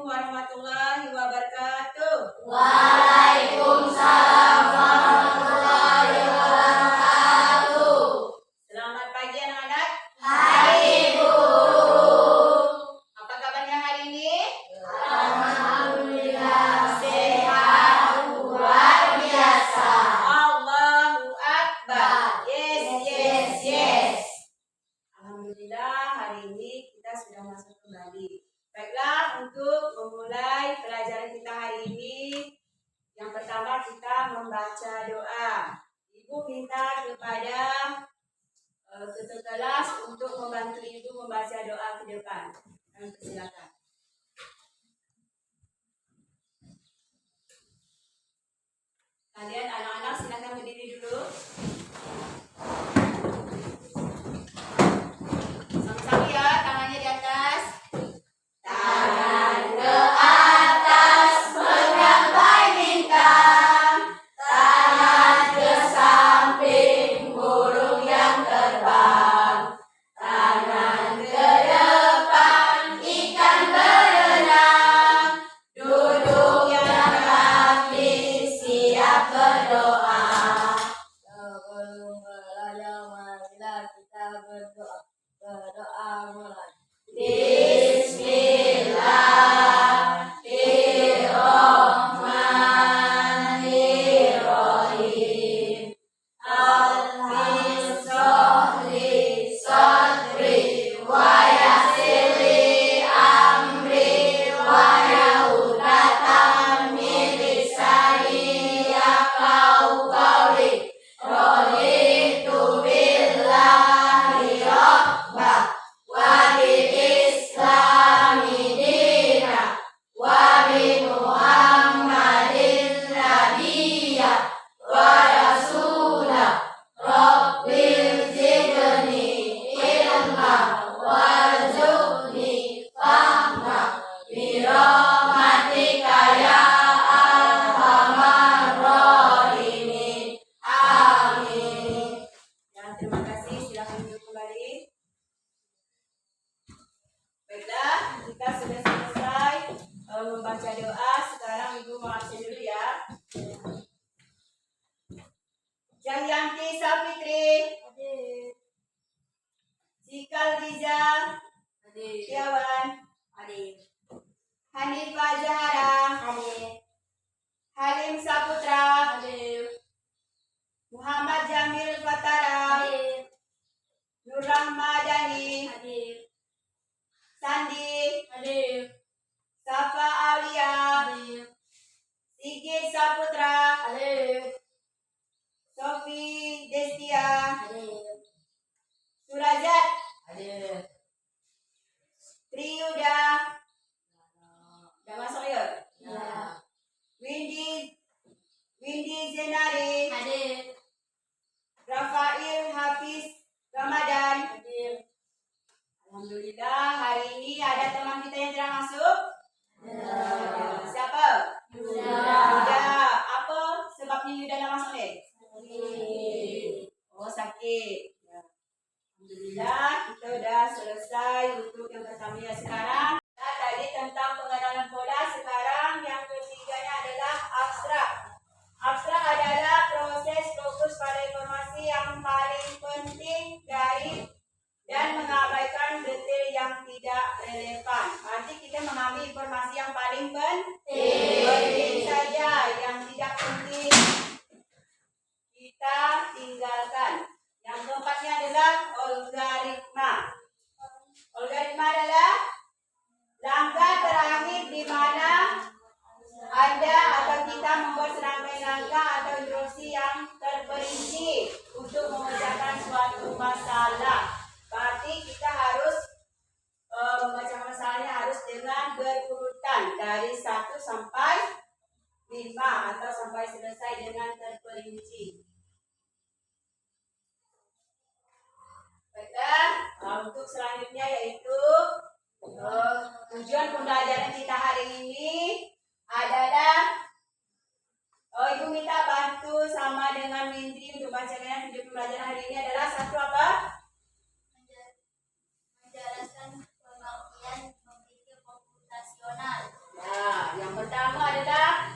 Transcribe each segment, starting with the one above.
Assalamualaikum warahmatullahi wabarakatuh. Waalaikumsalam warahmatullahi wabarakatuh. Selamat pagi anak-anak. Hai guru. Apa kabarnya hari ini? Alhamdulillah sehat luar biasa. Allahu Akbar. Yes. Alhamdulillah hari ini kita sudah masuk kembali. Baiklah, untuk memulai pelajaran kita hari ini, yang pertama kita membaca doa. Ibu minta kepada ketua kelas untuk membantu ibu membaca doa ke depan. Kami persilakan. Kalian anak-anak silakan berdiri dulu. Sama-sama ya, tangannya di atas. Tangan ke atas menggapai bintang, tangan ke samping burung yang terbang, tangan ke depan ikan berenang, duduk yang rapi siap berdoa. Sebelum belajar marilah kita berdoa mulai. Bismillahirrahmanirrahim. Al-Bisri Sadri wa yassirli amri wa yaudatan min lisani yafqahu qawli. Raditu billahi rabbah wa bil islami dina wa bi Muhammadin nabiyya wa rasulah. Rabbil zidni ilma warzuqni fahma bi rahmatika ya arhamar rahimin. Amin. Ya, terima kasih. Silakan duduk kembali. Baiklah, kita sudah selesai membaca doa. Sekarang ibu mau absen dulu ya. Jahyanti Sapitri, Zikal Riza, Tiawan, Hanifah Zahara, Halim Saputra, Muhammad Jamil Fatara, Nur Rahmadani, Sandi, Safa Aulia, Sigit Saputra, Sofi Destia, Surajat, Triyuda, udah masuk ya? Windy Zenari, Rafail Hafiz Ramadan. Alhamdulillah hari ini ada teman kita yang telah masuk. Siapa? Yuda. Apa sebabnya Yuda tidak masuk nih? Oh, sakit. Ya. Alhamdulillah kita sudah selesai untuk yang pertama ya sekarang. Nah, tadi tentang pengenalan pola, sekarang yang ketiganya adalah abstrak. Abstrak adalah proses fokus pada informasi yang paling penting dari dan mengabaikan detail yang tidak relevan. Nanti kita mengambil informasi yang paling penting saja, yang tidak penting kita tinggalkan. Yang keempatnya adalah algoritma. Algoritma adalah langkah terakhir di mana Anda atau kita membuat serangkaian langkah atau instruksi yang terperinci untuk memecahkan suatu masalah. Berarti kita harus membaca masalahnya harus dengan berurutan dari 1 sampai 5 atau sampai selesai dengan terperinci. Baiklah, untuk selanjutnya yaitu tujuan pembelajaran kita hari ini adalah Ibu minta bantu sama dengan Mindri untuk bacakan tujuan pembelajaran hari ini adalah satu apa? Menjelaskan pengertian berpikir komputasional. pertama adalah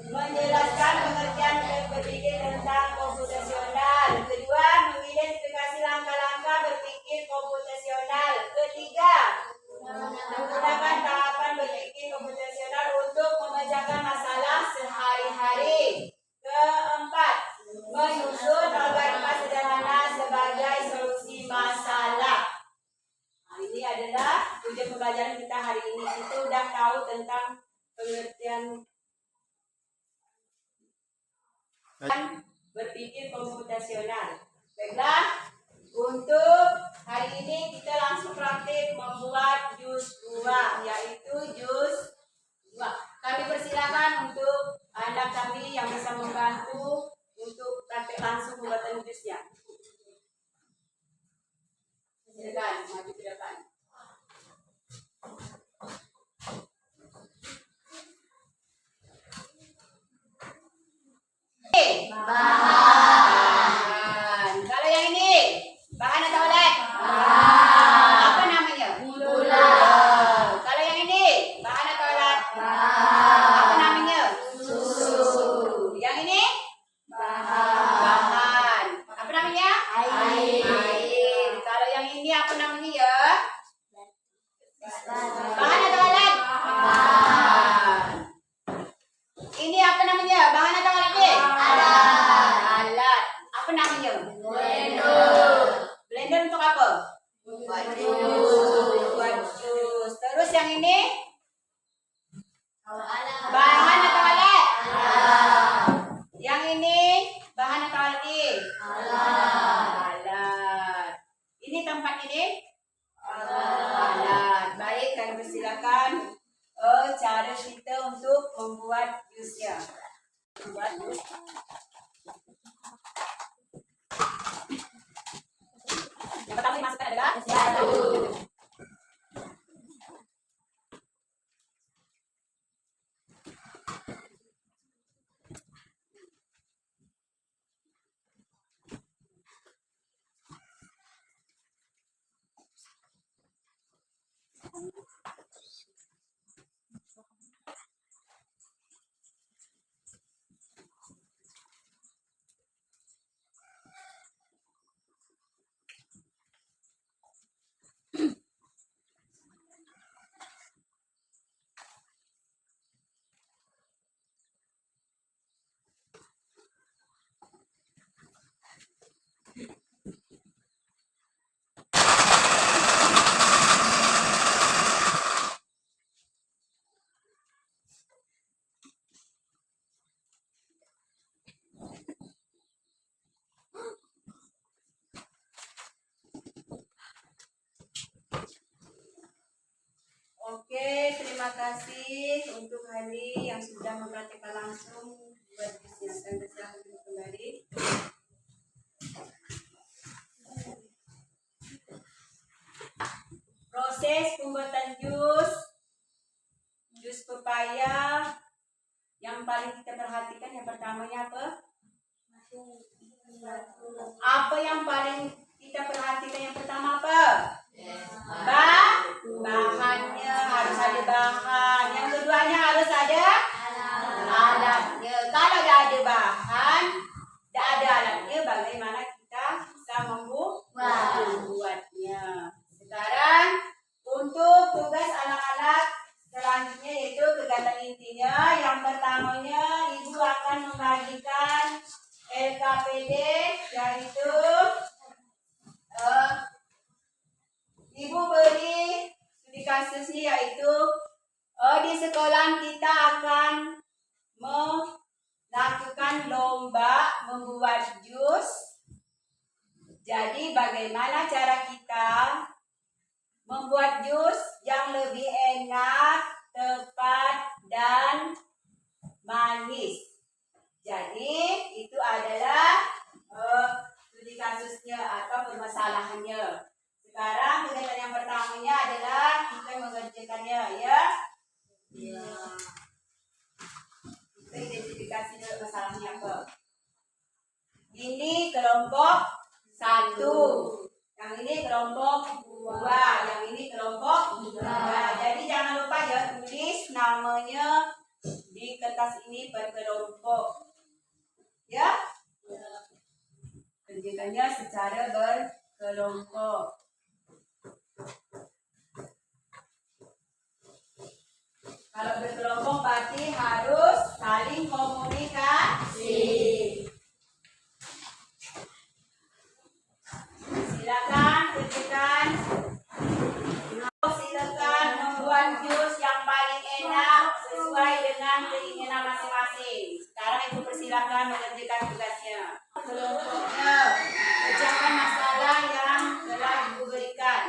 menjelaskan pengertian berpikir tentang komputasional. Kedua, mengidentifikasi langkah-langkah berpikir komputasional. Ketiga, menggunakan tahapan berpikir komputasional untuk memecahkan masalah sehari-hari. Keempat, menyusun algoritma sederhana sebagai solusi masalah. Nah, ini adalah tujuan pembelajaran kita hari ini. Kita sudah tahu tentang pengertian berpikir komputasional. Baiklah, untuk hari ini kita langsung praktik membuat jus buah, yaitu jus buah. Kami persilakan untuk anak kami yang bisa membantu untuk praktik langsung pembuatan jusnya. Silakan maju ke depan. Bahan. Kalau yang ini bahan atau alat? Bahan. Apa namanya? Gula. Kalau yang ini bahan atau alat? Bahan. Apa namanya? Susu. Yang ini Bahan. bahan. Apa namanya? Air. Air. Kalau yang ini apa namanya ya? Bahan atau alat? Bahan. Ini apa namanya? Bahan atau alatnya? Alat. Alat. Apa namanya? Blender. Blender untuk apa? Buat jus. Buat jus. Terus yang ini Alat. bahan atau alat? Alat. Yang ini bahan atau alat ini? Alat. Alat. Ini tempat ini? Alat. Alat. Baik, kami persilakan cara kita untuk membuat jusnya. Membuat jus. Yang pertama dimasukkan adalah Satu. Oke, terima kasih untuk Hani yang sudah mempraktikkan langsung buat jusnya. Saya persilakan kembali. Proses pembuatan jus pepaya yang paling kita perhatikan yang pertamanya apa? Apa yang paling kita perhatikan yang pertama apa? Bahannya harus ada bahan. Yang keduanya harus ada alatnya. Kalau tidak ada bahan, tidak ada alatnya, bagaimana kita bisa membuatnya? Sekarang untuk tugas anak-anak selanjutnya yaitu kegiatan intinya. Yang pertamanya ibu akan membagikan LKPD, yaitu ibu beri studi kasusnya, yaitu di sekolah kita akan melakukan lomba membuat jus. Jadi bagaimana cara kita membuat jus yang lebih enak, tepat, dan manis. Jadi itu adalah studi kasusnya atau permasalahannya. Sekarang kegiatan yang pertamanya adalah kita mengerjakannya, ya. Kita identifikasi dulu masalahnya apa. Ini kelompok 1, yang ini kelompok 2, yang ini kelompok 3. Jadi jangan lupa ya tulis namanya kertas ini berkelompok. Ya? Kerjakannya secara berkelompok. Kalau berkelompok berarti harus saling komunikasi. Silakan kerjakan. Silakan membuat jus yang paling enak sesuai dengan keinginan masing-masing. Sekarang ibu persilakan mengerjakan tugasnya. Kelompoknya kerjakan masalah yang telah ibu berikan.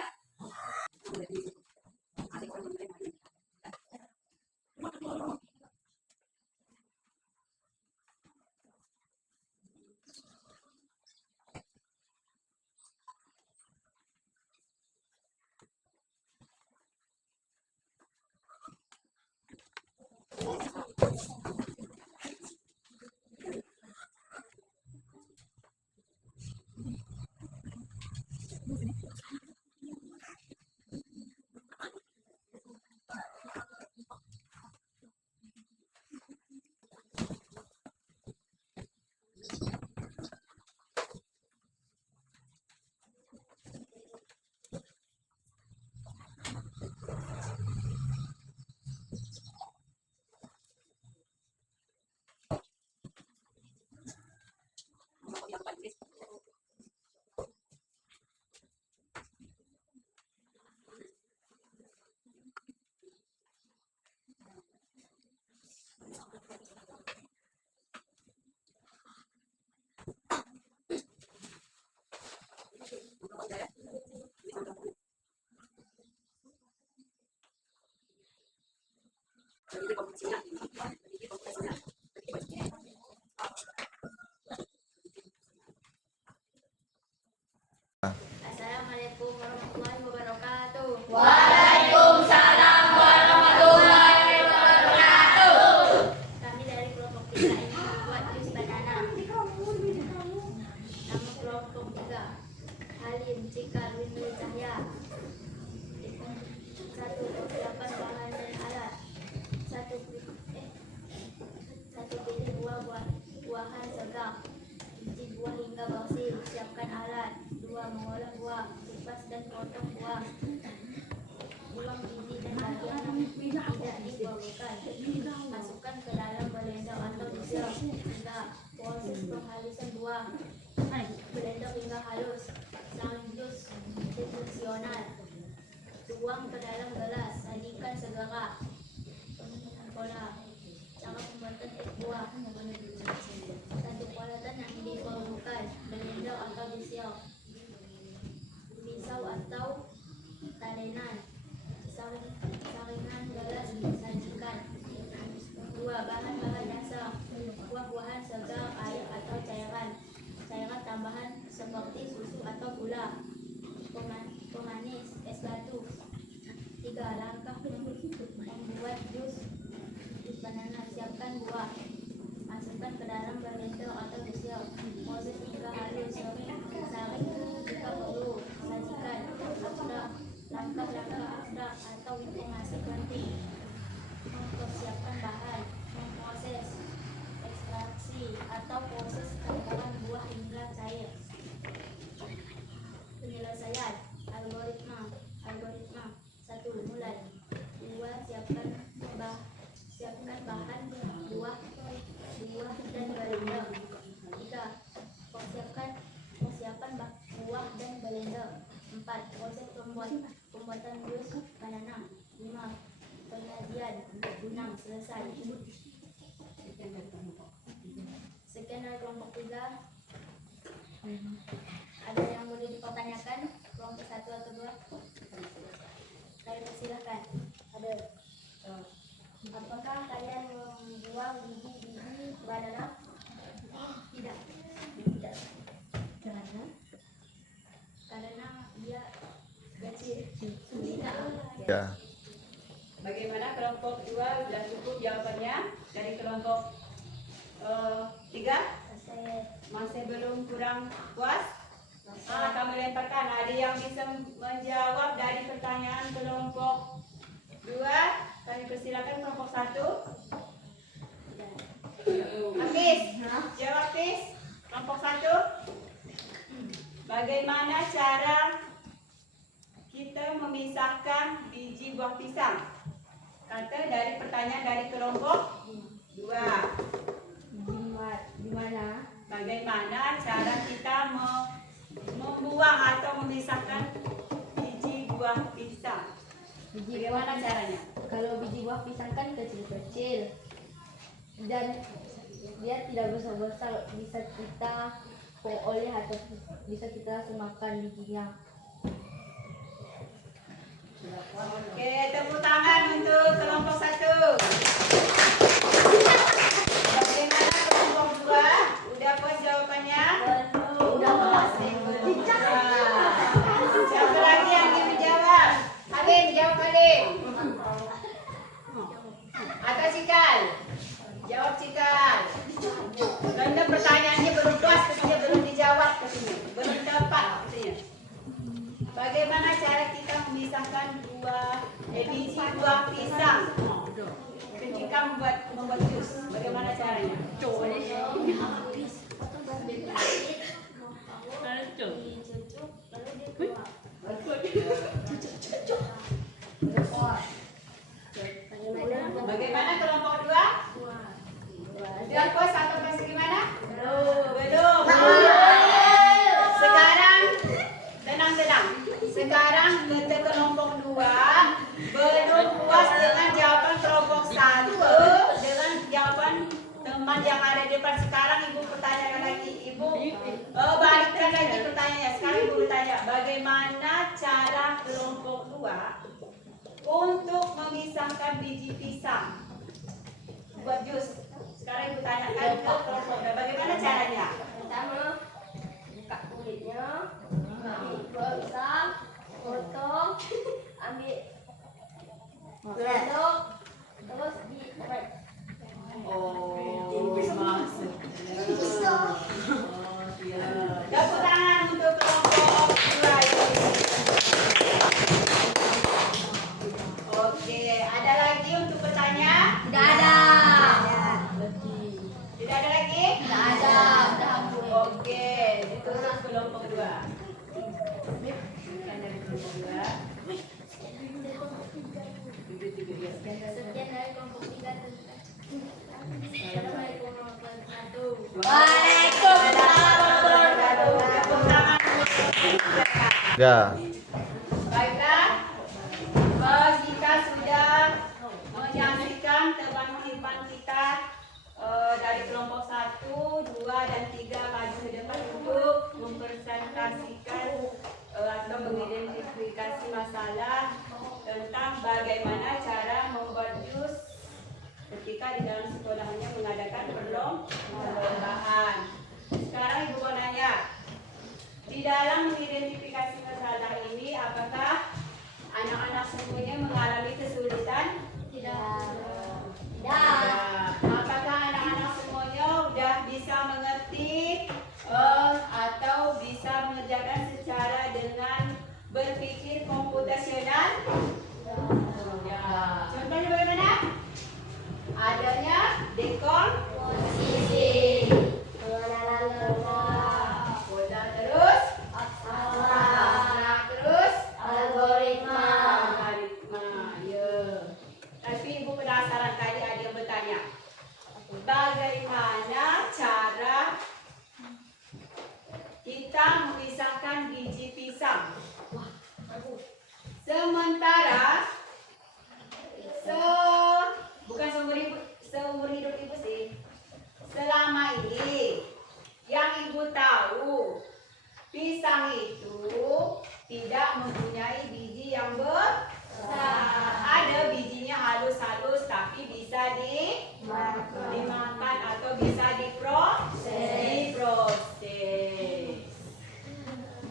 Assalamualaikum warahmatullahi wabarakatuh. Waalaikumsalam warahmatullahi wabarakatuh. Kami dari kelompok 3 ini membuat jus banana. Nama kelompok 3 Halim, Cika, Windu, Cahya. 1. Persiapan bahan dan alat. 1. Pilih buah-buahan segar, biji buah hingga bersih. Siapkan alat. 2. Mengolah buah, kupas dan potong buah. Buang biji dan bagian yang tidak diperlukan. Masukkan ke dalam blender atau juicer. 3. Proses penghalusan buah. Blender hingga halus. Saring jus diffusional. Tuang ke dalam gelas. Sajikan segera. Pola. Cara pembuatan es buah. 1. Peralatan yang diperlukan: blender atau juicer, pisau atau talenan, saringan gelas disajikan. 2. Bahan-bahan dasar: buah-buahan segar, air atau cairan tambahan seperti susu atau gula, pemanis, es batu. 3. Langkah membuat jus banana. Siapkan buah, masukkan ke dalam blender atau juicer, proses hingga halus, saring jika perlu, sajikan. Abstrak, langkah-langkah abstrak atau informasi penting: mempersiapkan bahan, memproses, ekstraksi atau proses campuran buah hingga cair. Penyelesaian algoritma. 1. Mulai. 2. Siapkan bahan buah dan blender. 3. Persiapan buah dan blender. 4. Proses pembuatan jus banana. 5. Penyajian. 6. Selesai. Sekian dari kelompok 3. Ada yang boleh dipertanyakan? Kelompok 1 atau 2? Saya persilahkan. Ada. Apakah kalian membuang biji-biji banana? Tidak. Karena dia kecil. Tidak. Ya. Bagaimana kelompok 2? Sudah cukup jawabannya dari kelompok 3? Masih belum kurang puas? Kami lemparkan. Ada yang bisa menjawab dari pertanyaan kelompok 2? Kami persilakan kelompok 1. Bagaimana cara kita memisahkan biji buah pisang? Kata dari pertanyaan dari kelompok 2. Gimana? Bagaimana cara kita membuang atau memisahkan biji buah pisang? Bagaimana caranya? Kalau biji buah pisang kan kecil-kecil dan dia tidak besar-besar, bisa kita oleh atau bisa kita langsung makan bijinya. Oke, tepuk tangan untuk kelompok 1. Bagaimana kelompok 2? Udah puas jawabannya? Udah puas. Siapa lagi yang ingin menjawab? Halim, jawab Halim. Atau Cikal? Jawab Cikal. Karena pertanyaannya belum puas, katanya belum dijawab, katanya belum tepat, katanya. Bagaimana cara kita memisahkan biji buah pisang ketika membuat jus? Bagaimana caranya? Bagaimana kelompok 2? Sudah puas atau masih gimana? Belum. Sekarang tenang. Sekarang kita kelompok 2 belum puas dengan jawaban kelompok 1 dengan jawaban teman yang ada di depan. Sekarang ibu pertanyakan lagi. Ibu balikkan lagi pertanyaannya. Sekarang ibu bertanya, bagaimana cara kelompok 2 untuk memisahkan biji pisang buat jus? Sekarang ibu tanyakan ke kelompok 2, bagaimana caranya? Pertama, buka kulitnya, ambil buah pisang, potong, ambil sendok, terus diorek. Tepuk tangan untuk kelompok 2 ini. Oke, ada lagi untuk bertanya? Tidak ada. Tidak ada lagi? Tidak ada. Oke, ditutup kelompok 2. Sekian dari kelompok 2. Sekian dari kelompok 3. Assalamualaikum warahmatullahi wabarakatuh. Waalaikumsalam warahmatullahi wabarakatuh. Ya. Baiklah, kita sudah menyaksikan teman-teman kita dari kelompok 1, 2, dan 3 maju ke depan untuk mempresentasikan atau mengidentifikasi masalah tentang bagaimana cara membuat jus ketika di dalam sekolahnya mengadakan perlombaan. Sekarang ibu mau nanya, di dalam mengidentifikasi masalah ini, apakah anak-anak semuanya mengalami kesulitan? Tidak. Apakah anak-anak semuanya sudah bisa mengerti atau bisa mengerjakan secara dengan berpikir komputasional? Ya. Contohnya bagaimana? Adanya dekomposisi, pola terus, terus Algoritma. Ya. Tapi ibu penasaran, tadi ada yang bertanya, bagaimana cara kita memisahkan biji pisang? Sementara bukan seumur hidup ibu sih, selama ini yang ibu tahu, pisang itu tidak mempunyai biji yang besar. Ada bijinya halus-halus tapi bisa dimakan atau bisa diproses.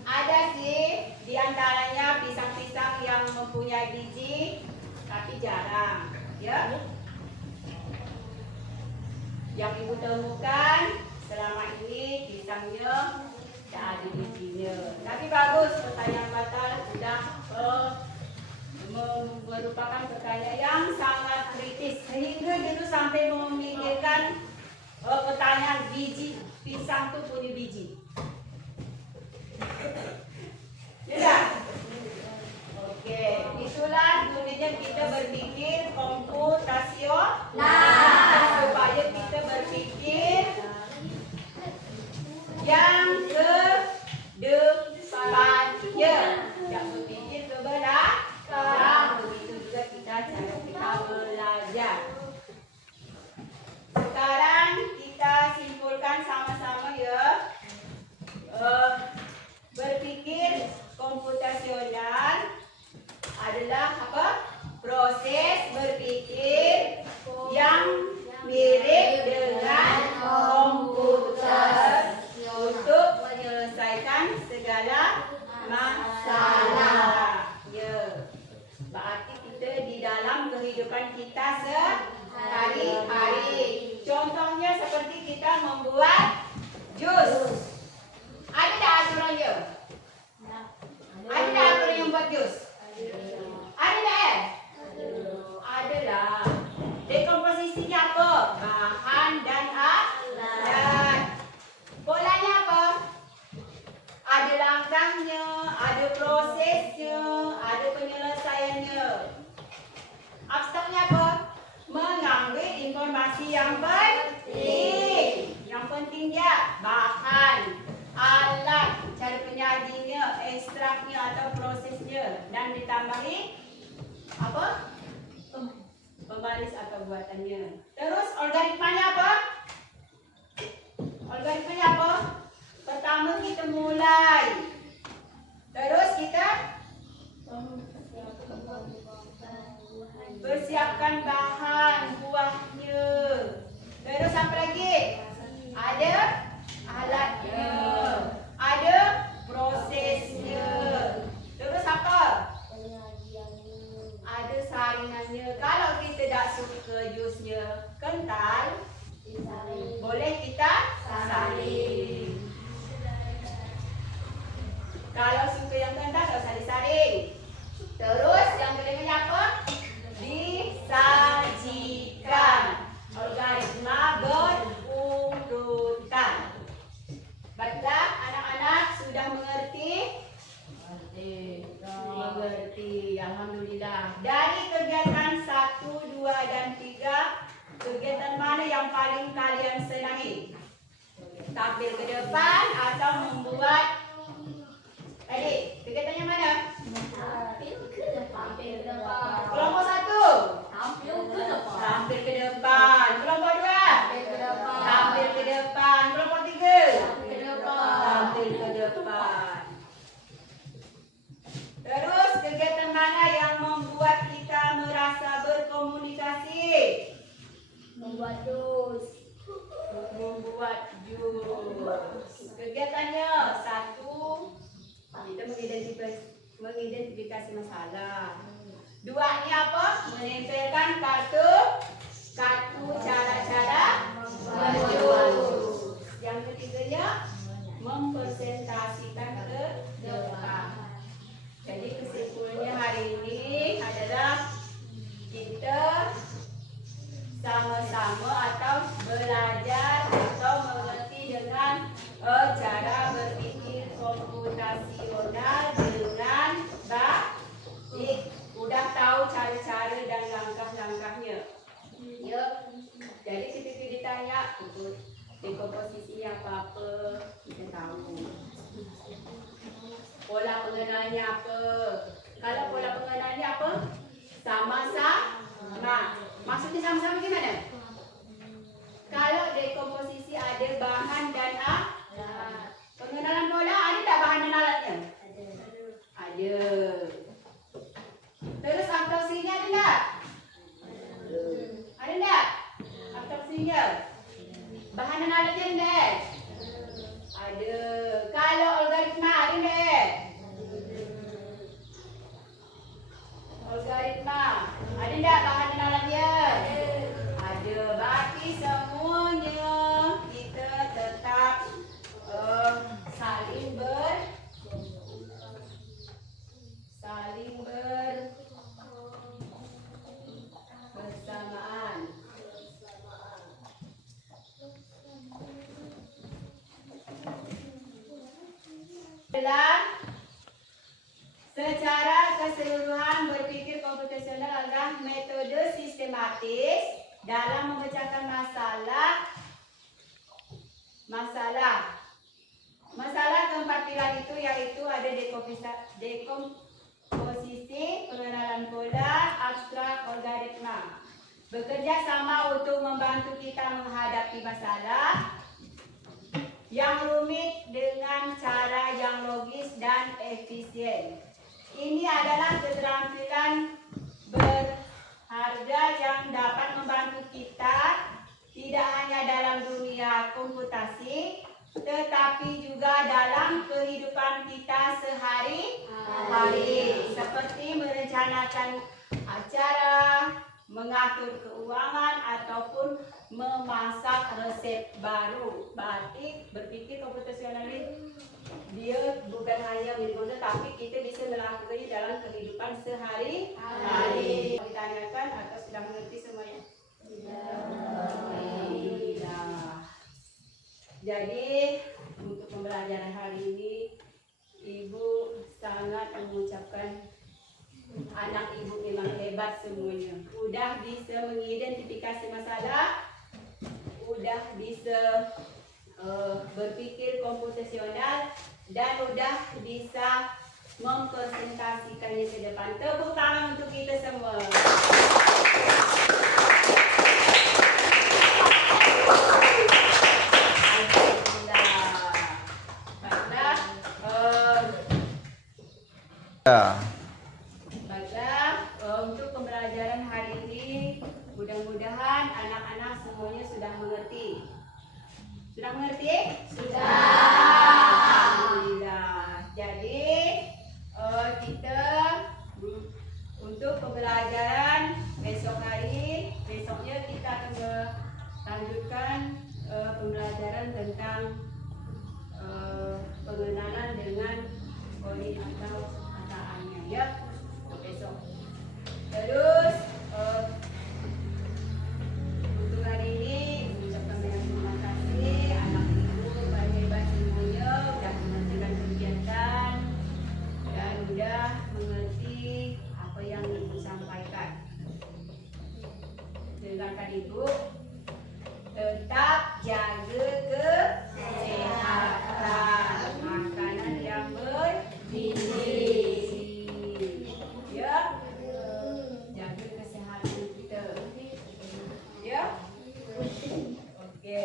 Ada sih diantaranya pisang-pisang yang mempunyai biji tapi jarang, ya. Yang ibu temukan selama ini pisangnya tidak ada bijinya. Tapi bagus, pertanyaan batal sudah merupakan pertanyaan yang sangat kritis sehingga dulu sampai memikirkan pertanyaan biji pisang itu punya biji. Sudah? Oke, itulah gunanya kita berpikir komputasional supaya kita berpikir yang ke depannya, yang berpikir ke belakang. Begitu juga cara kita belajar. Sekarang kita simpulkan sama-sama ya. Berpikir komputasional adalah apa? Proses berpikir yang mirip dengan komputer untuk menyelesaikan segala masalah. Ya. Berarti kita di dalam kehidupan kita sehari-hari. Contohnya seperti kita membuat jus. Ada tak aturannya? Ada tak aturan yang buat jus? Ada tak? Adalah. Dekomposisinya apa? Bahan dan alat. Polanya apa? Ada langkahnya, ada prosesnya, ada penyelesaiannya. Abstraknya apa? Mengambil informasi yang penting. Yang penting dia bahan, alat, cara penyajinya, ekstraknya atau prosesnya, dan ditambahi apa? Pembaris atau buatannya. Terus algoritmanya apa? Algoritmanya apa? Pertama kita mulai. Terus kita persiapkan bahan, buahnya. Terus apa lagi? Ada alatnya. Ada prosesnya. Terus apa? Ada saringannya. Kalau kita tak suka jusnya kental, boleh kita saring. Kalau suka yang kental, tak usah disaring. Terus yang kelimanya apa? Disajikan. Algoritma berurutan. Baiklah, anak-anak sudah mengerti? Mengerti. Alhamdulillah. Dari kegiatan 1, 2, dan 3, kegiatan mana yang paling kalian senangi? Tampil ke depan atau membuat? Adik, kegiatannya mana? Tampil ke depan. Kelompok 1. Tampil ke depan. Kelompok 2. Tampil ke depan. Kelompok 3. Tampil ke depan. Terus kegiatan mana yang membuat kita merasa berkomunikasi? Membuat jus. Membuat jus. Kegiatannya 1, kita mengidentifikasi masalah. 2 ini apa? Menempelkan kartu cara-cara berjus. Yang ketiganya mempresentasikan ke depan. Jadi kesimpulannya hari ini adalah kita sama-sama atau belajar atau mengerti dengan cara berpikir komputasional dengan baik. Udah tahu cara-cara dan langkah-langkahnya. Ya. Jadi ketika ditanya dekomposisinya apa-apa, kita tahu. Pola pengenalannya apa? Kalau pola pengenalannya apa? Sama-sama. Maksudnya sama-sama gimana? Kalau dekomposisi ada bahan dan alat. Pengenalan pola ada tak bahan dan alatnya? Ada. Terus abstraksinya ada tak? Ada tak? Abstraksinya. Bahan dan alatnya ada? Ada. Kalau algoritma ada tak? Algoritma. Ada tak bahan dan alatnya? Ada. Berarti semuanya kita tetap saling bersamaan. Adalah keseluruhan berpikir komputasional adalah metode sistematis dalam memecahkan masalah keempat pilar itu, yaitu ada dekomposisi, pengenalan pola, abstrak, algoritma. Bekerja sama untuk membantu kita menghadapi masalah yang rumit dengan cara yang logis dan efisien. Ini adalah keterampilan berharga yang dapat membantu kita tidak hanya dalam dunia komputasi, tetapi juga dalam kehidupan kita sehari-hari, seperti merencanakan acara, mengatur keuangan, ataupun memasak resep baru. Berarti berpikir komputasional ini dia bukan hanya milik komputer, tapi kita bisa melakukannya dalam kehidupan sehari-hari. Ditanyakan atau sudah mengerti semuanya? Alhamdulillah. Jadi untuk pembelajaran hari ini, Ibu sangat mengucapkan anak Ibu memang hebat semuanya. Udah bisa mengidentifikasi masalah, udah bisa berpikir komputasional, dan udah bisa mempresentasikannya ke depan. Tepuk tangan untuk kita semua. Baiklah, untuk pembelajaran hari ini mudah-mudahan anak-anak semuanya sudah mengerti. Sudah mengerti? Sudah. Alhamdulillah. Jadi kita untuk pembelajaran besoknya kita akan melanjutkan pembelajaran tentang pengenalan dengan poin atau kataannya, ya, besok. Terus untuk hari ini mengucapkan banyak terima kasih anak Ibu hebat semuanya, sudah mengerjakan kegiatan dan sudah mengerti apa yang Ibu sampaikan. Dengarkan Ibu, tetap jaga kesehatan, makanan yang bergizi, ya, jaga kesehatan kita, ya. Oke.